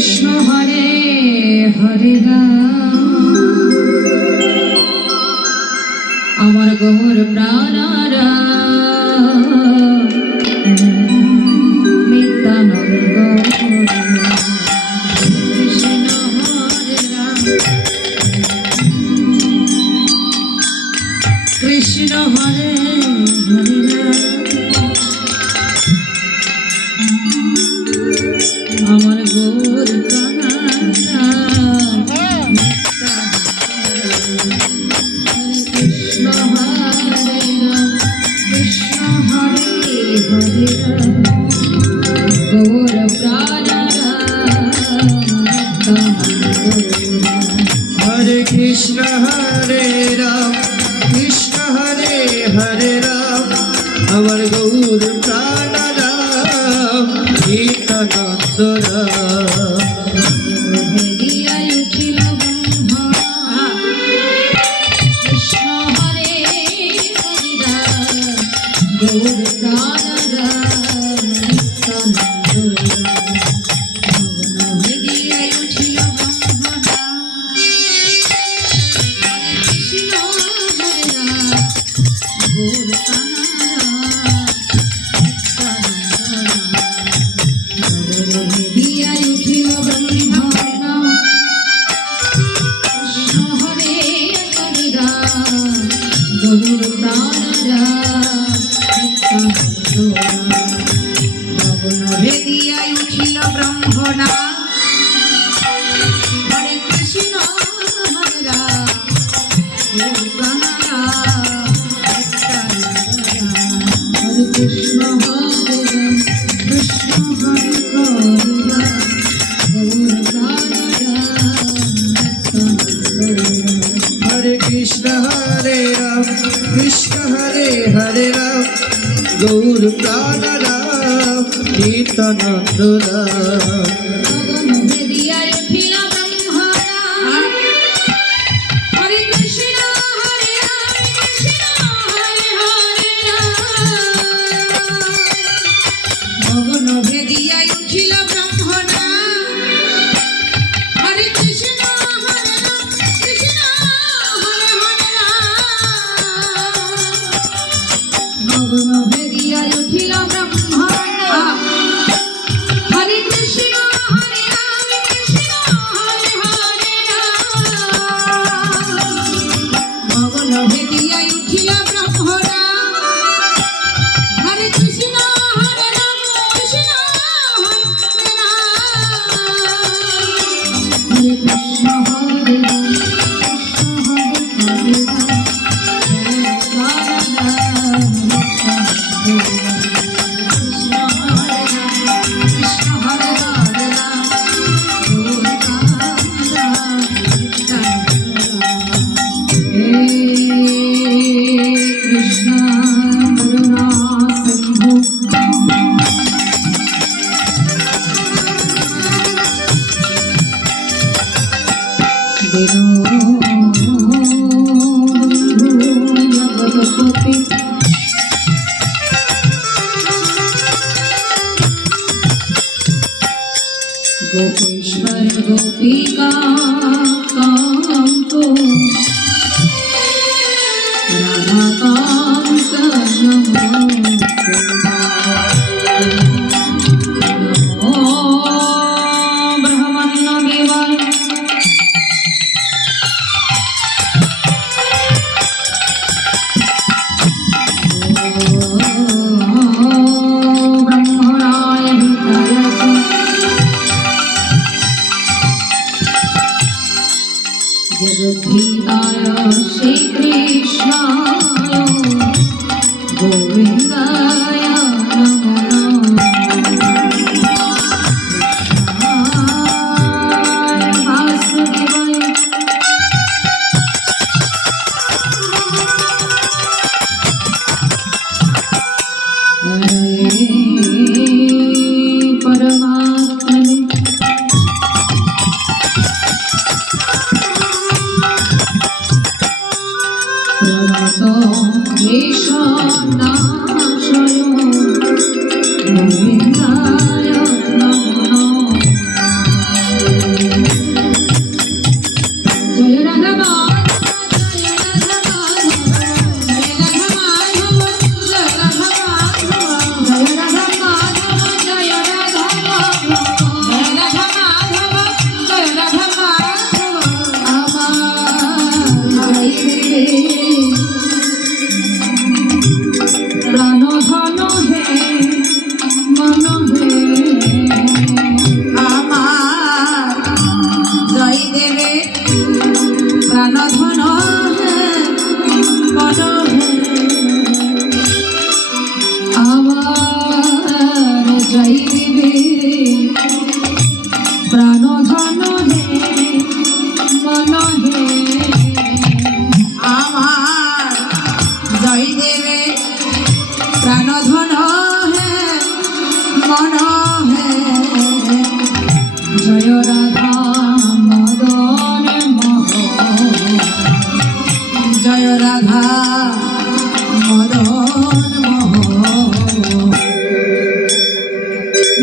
কৃষ্ণ হরে হরে রাম আমার গৌর প্রাণারা নিত্যানন্দ কৃষ্ণ হরে রাম কৃষ্ণ হরে হরে রাম আমার গৌর প্রাণারা কৃষ্ণ হরে রাম কৃষ্ণ হরে হরে রাম গৌর প্রাণারা হরে কৃষ্ণ হরে রাম কৃষ্ণ হরে হরে রাম আমার গৌর প্রাণরাম নিত্যানন্দ রাম কৃষ্ণ হরে হরে রাম গৌর প্রাণারা কৃষ্ণ হরে রাম কৃষ্ণ হরে হরে রাম গৌর প্রাণারা হরে কৃষ্ণ হরে রাম কৃষ্ণ হরে হরে রাম গৌর প্রাণরাম নিত্যানন্দ রাম गोपेश्वर गोपिका कांतो राधा कांत नमो ब्रह्मण्य देवाय जगद्गीताय श्री कृष्णाय गोविन्दाय नमो कृष्णाय वासुदेवाय हरे परमात्मने জয় রাধা মদন মোহন জয় রাধা মদন মোহন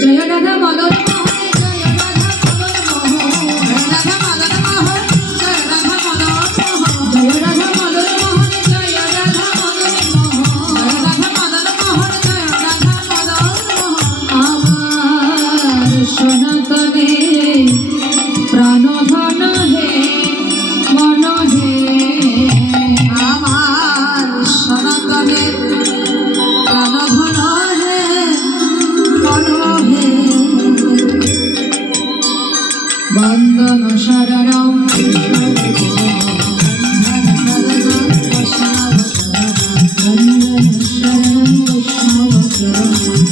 জয় রাধা মদন মোহন জয় রাধা মদন মোহন রাধা মদন মোহন জয় রাধা মদন মোহন জয় রাধা মদন মোহন জয় রাধা মদন মোহন রাধা মদন মোহন জয় রাধা মদন মোহন আমার সনাতনে প্রাণধন হে মন হে আমার সনাতনে প্রাণধন হে মন হে বন্দন শরণম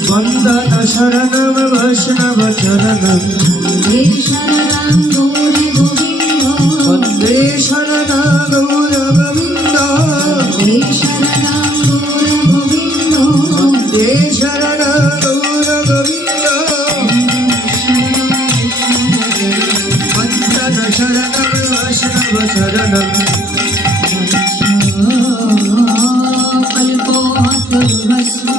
वन्दन शरणं वैष्णवचरणं शरणं गौर गोविन्द वन्दे शरणं गौरगोविन्द शरणं गौर गोविन्द वन्दे शरणं गौरगोविन्द वन्दन शरणं वैष्णवचरणं कल्पोऽतुर्भस्म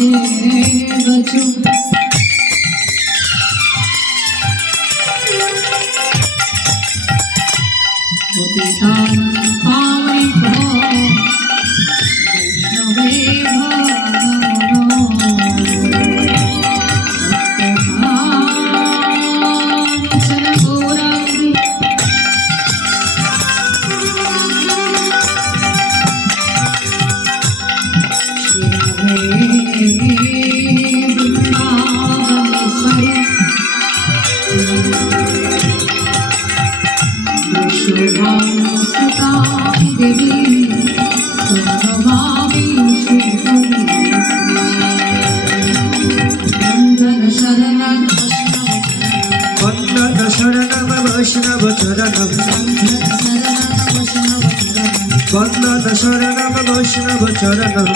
सिंधुभागेवचु पतितानं पावनेभ्यो वैष्णवेभ्यो नमो काञ्चन गौराङ्गी वृन्दावनेश्वरी शुभानुसुताय देवी प्रणमामि श्रीहरि वन्दन शरणं वन्दन शरणं वैष्णवचरणं वन्दन शरणं वैष्णवचरणं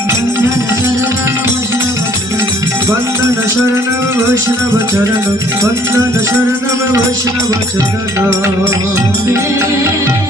वन्दन शरणं वैष्णवचरणं वन्दन शरणं वैष्णवचरणं वन्दन